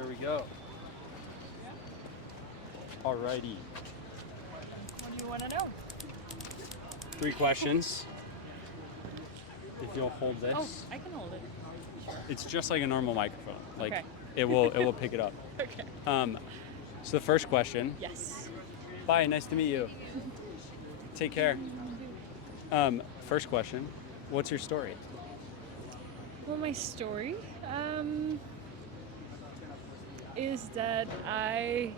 There we go. Alrighty. What do you want to know? 3 questions. If you'll hold this. Oh, I can hold it. It's just like a normal microphone. Like Okay. it will pick it up. Okay. So the first question. Yes. Bye, nice to meet you. Take care. First question. What's your story? Well, my story is that I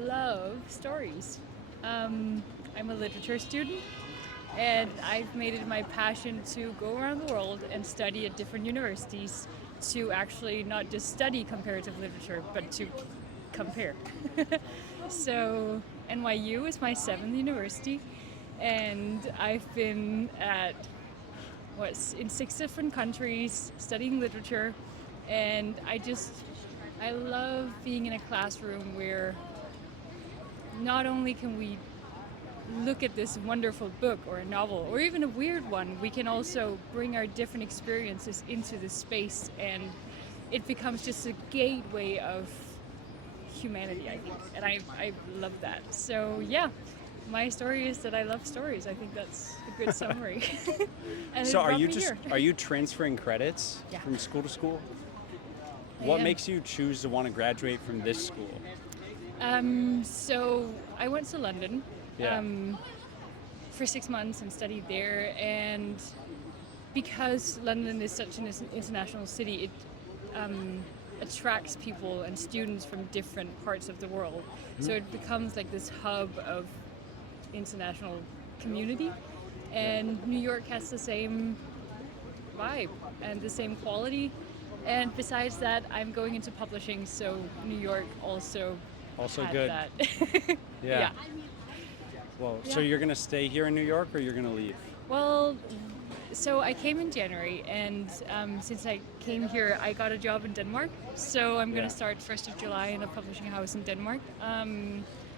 love stories. I'm a literature student, and I've made it my passion to go around the world and study at different universities to actually not just study comparative literature, but to compare. So NYU is my 7th university, and I've been in 6 different countries studying literature, and I love being in a classroom where not only can we look at this wonderful book or a novel or even a weird one, we can also bring our different experiences into the space, and it becomes just a gateway of humanity, I think, and I love that. So yeah, my story is that I love stories. I think that's a good summary. And So it brought me here. are you transferring credits Yeah. from school to school? I What am. makes you choose to want to graduate from this school? So I went to London Yeah. for 6 months and studied there, and because London is such an international city, it attracts people and students from different parts of the world. So it becomes like this hub of international community, and New York has the same vibe and the same quality. And besides that, I'm going into publishing, so New York also had good. that. Yeah. Well, so Yeah. you're gonna stay here in New York, or you're gonna leave? Well, so I came in January, and since I came here, I got a job in Denmark. So I'm Yeah. going to start 1st of July in a publishing house in Denmark.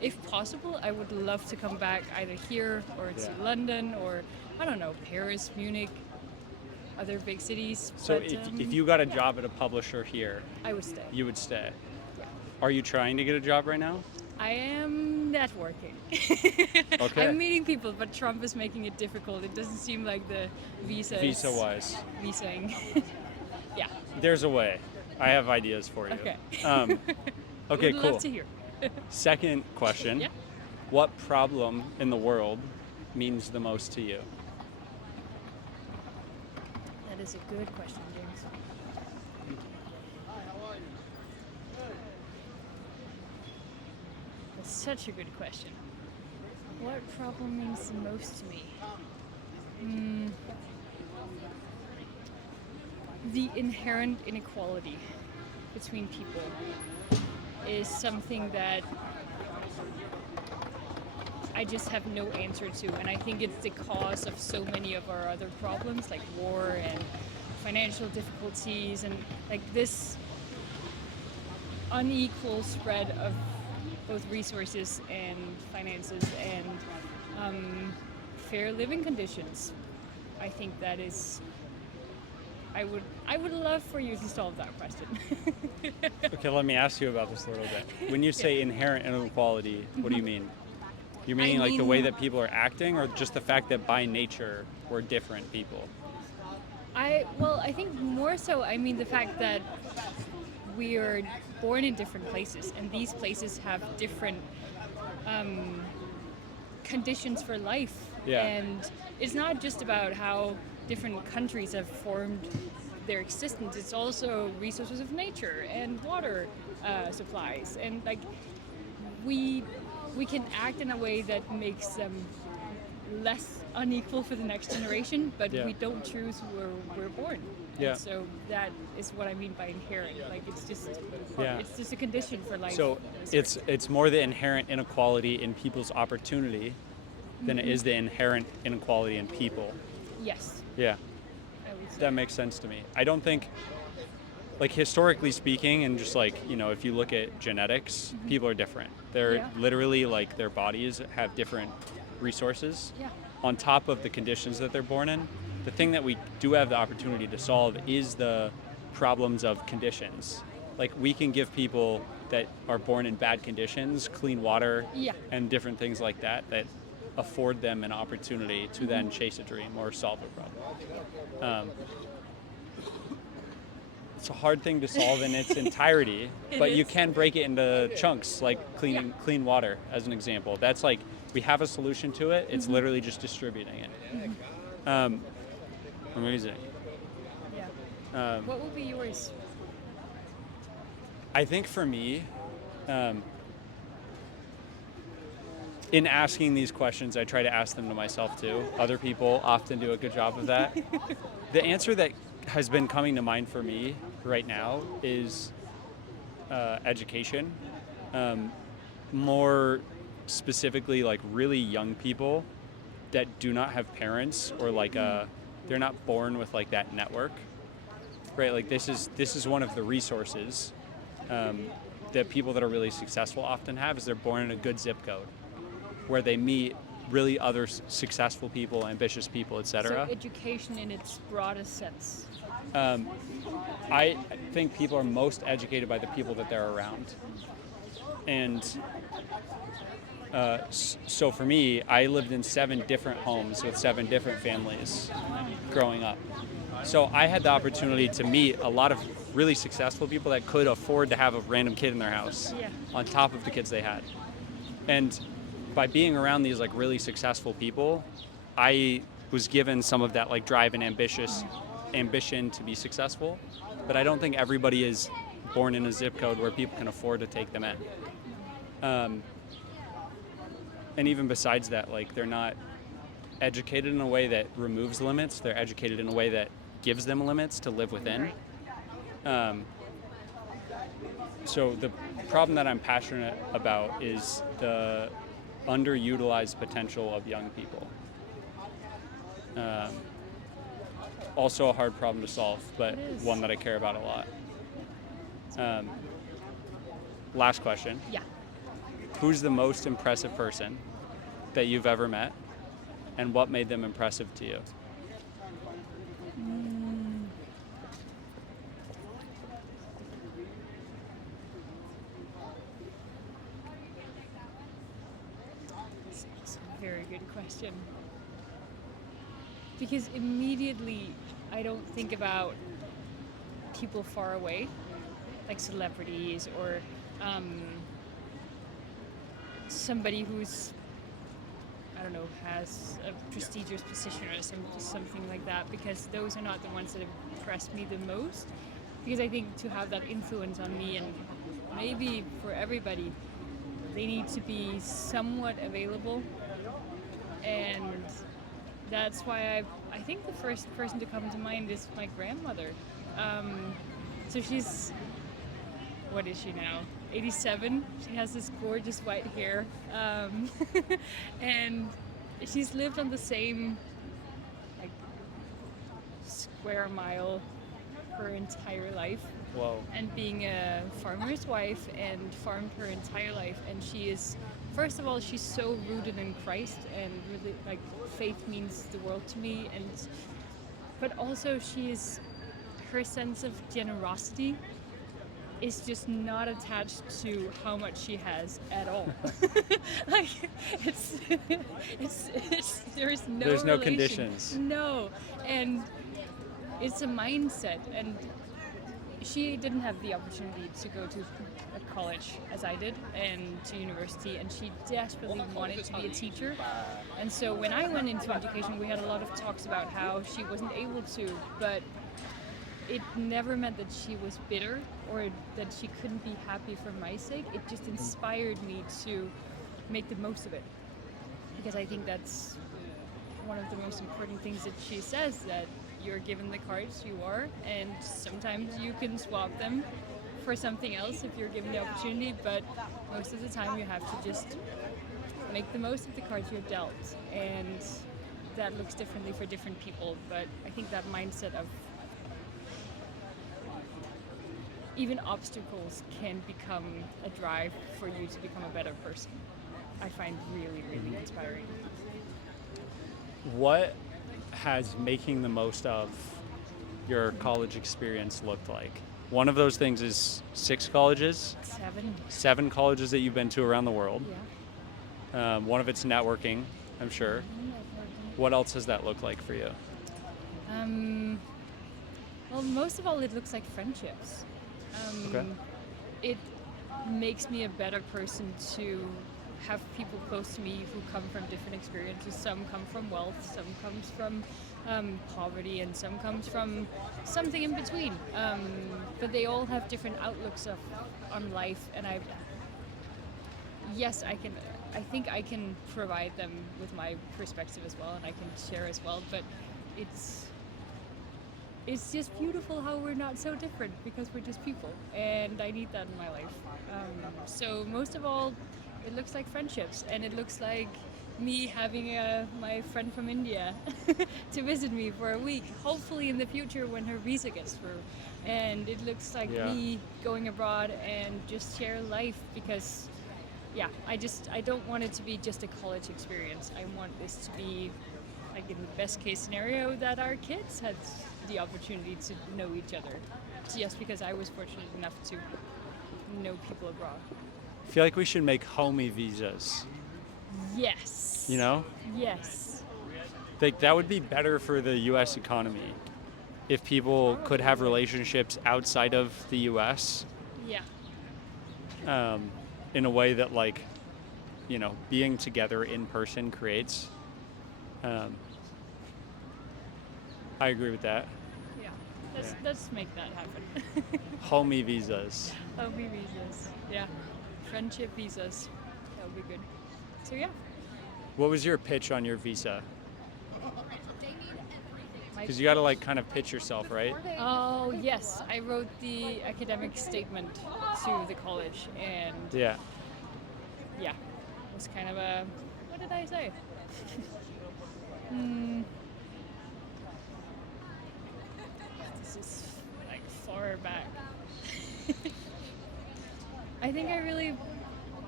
If possible, I would love to come back either here or to Yeah. London or, I don't know, Paris, Munich, other big cities. So But, if you got a job at a publisher here, I would stay. you would stay. Yeah. Are you trying to get a job right now? I am networking. Okay. I'm meeting people, but Trump is making it difficult. It doesn't seem like the visas. Visa-wise. Visaing. Yeah. There's a way. I have ideas for you. Okay. Okay, Would cool. love to hear. Second question. Yeah. What problem in the world means the most to you? That is a good question, James. That's such a good question. What problem means the most to me? The inherent inequality between people is something that I just have no answer to, and I think it's the cause of so many of our other problems, like war and financial difficulties, and like this unequal spread of both resources and finances and fair living conditions. I think that is. I would love for you to solve that question. Okay, let me ask you about this a little bit. When you say inherent inequality, what do you mean? You meaning like the way mean- that people are acting, or just the fact that by nature we're different people? I think more so I mean the fact that we are born in different places, and these places have different conditions for life. Yeah. And it's not just about how different countries have formed their existence, it's also resources of nature and water supplies, and like we can act in a way that makes them less unequal for the next generation, but Yeah. we don't choose where we're born. Yeah. And so that is what I mean by inherent. Like it's just a condition for life. So it's more the inherent inequality in people's opportunity than it is the inherent inequality in people. Yes, Yeah, I would say. that makes sense to me. I don't think, like historically speaking, and just like, you know, if you look at genetics, people are different. They're Yeah. literally like their bodies have different resources Yeah. on top of the conditions that they're born in. The thing that we do have the opportunity to solve is the problems of conditions. like we can give people that are born in bad conditions clean water Yeah. and different things like that afford them an opportunity to then chase a dream or solve a problem. It's a hard thing to solve in its entirety, but you can break it into chunks, like clean water, as an example. That's like, we have a solution to it. It's literally just distributing it. Amazing. Yeah. What will be yours? I think for me, in asking these questions, I try to ask them to myself too. Other people often do a good job of that. The answer that has been coming to mind for me right now is education. More specifically, like really young people that do not have parents, or like they're not born with like that network, right? Like this is one of the resources that people that are really successful often have, is they're born in a good zip code where they meet really other successful people, ambitious people, etc. So education in its broadest sense. I think people are most educated by the people that they're around. And so for me, I lived in 7 different homes with 7 different families growing up. So I had the opportunity to meet a lot of really successful people that could afford to have a random kid in their house on top of the kids they had. And by being around these like really successful people, I was given some of that like drive and ambition to be successful. But I don't think everybody is born in a zip code where people can afford to take them in. And even besides that, like they're not educated in a way that removes limits. They're educated in a way that gives them limits to live within. So the problem that I'm passionate about is the underutilized potential of young people. Also a hard problem to solve, but one that I care about a lot. Last question. Yeah. Who's the most impressive person that you've ever met, and what made them impressive to you? That's a very good question. Because immediately I don't think about people far away, like celebrities or somebody who's, I don't know, has a prestigious position or something like that, because those are not the ones that impress me the most. Because I think to have that influence on me, and maybe for everybody, they need to be somewhat available. And that's why I think the first person to come to mind is my grandmother. So she's, what is she now? 87. She has this gorgeous white hair. And she's lived on the same like square mile her entire life. Whoa. And being a farmer's wife and farmed her entire life. And she is, first of all, she's so rooted in Christ, and really like faith means the world to me. But also her sense of generosity is just not attached to how much she has at all. Like there's no relation. Conditions. No, and it's a mindset. And she didn't have the opportunity to go to a college as I did, and to university, and she desperately wanted to be a teacher. And so when I went into education, we had a lot of talks about how she wasn't able to, but it never meant that she was bitter or that she couldn't be happy for my sake. It just inspired me to make the most of it. Because I think that's one of the most important things that she says, that you're given the cards you are, and sometimes you can swap them for something else if you're given the opportunity, but most of the time you have to just make the most of the cards you're dealt. And that looks differently for different people, but I think that mindset of even obstacles can become a drive for you to become a better person, I find really, really inspiring. What has making the most of your college experience looked like? One of those things is 6 colleges, 7. 7 colleges that you've been to around the world. Yeah. One of it's networking, I'm sure. What else does that look like for you? Well, most of all, it looks like friendships. Okay. It makes me a better person to have people close to me who come from different experiences. Some come from wealth, some comes from poverty, and some comes from something in between. But they all have different outlooks on life, and yes, I think I can provide them with my perspective as well, and I can share as well. But it's just beautiful how we're not so different because we're just people, and I need that in my life. So most of all, it looks like friendships, and it looks like me having my friend from India to visit me for a week, hopefully in the future when her visa gets through. And it looks like me going abroad and just share life because, I don't want it to be just a college experience. I want this to be, like, in the best case scenario, that our kids had the opportunity to know each other, just because I was fortunate enough to know people abroad. I feel like we should make homie visas. Yes. You know? Yes. Like, that would be better for the U.S. economy if people could have relationships outside of the U.S. Yeah. In a way that, like, being together in person creates. I agree with that. Yeah. Let's make that happen. Homie visas. Homie visas. Yeah. Friendship visas. That would be good. So yeah. What was your pitch on your visa? My Because you got to, like, kind of pitch yourself, right? Oh yes, I wrote the academic statement to the college, and Yeah. it was kind of a, what did I say? This is like far back. I think I really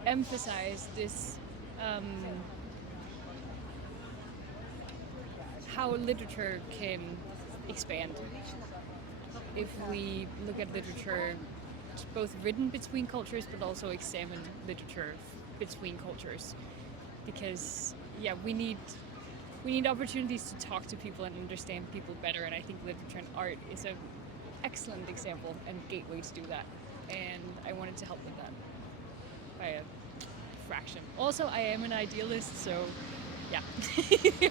emphasized this, how literature can expand if we look at literature both written between cultures but also examine literature between cultures, because we need opportunities to talk to people and understand people better, and I think literature and art is an excellent example and gateway to do that, and I wanted to help with that by a fraction. Also, I am an idealist, so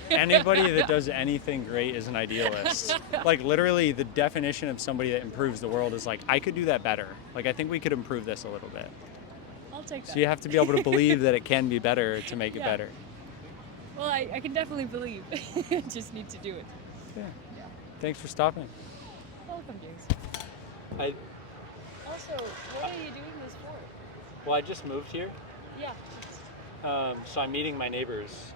Anybody that does anything great is an idealist. Like, literally, the definition of somebody that improves the world is like, I could do that better. Like, I think we could improve this a little bit. I'll take that. So you have to be able to believe that it can be better to make it better. Well, I can definitely believe. Just need to do it. Yeah. Thanks for stopping. Welcome, James. Also, what are you doing this for? Well, I just moved here, Yeah. so I'm meeting my neighbors.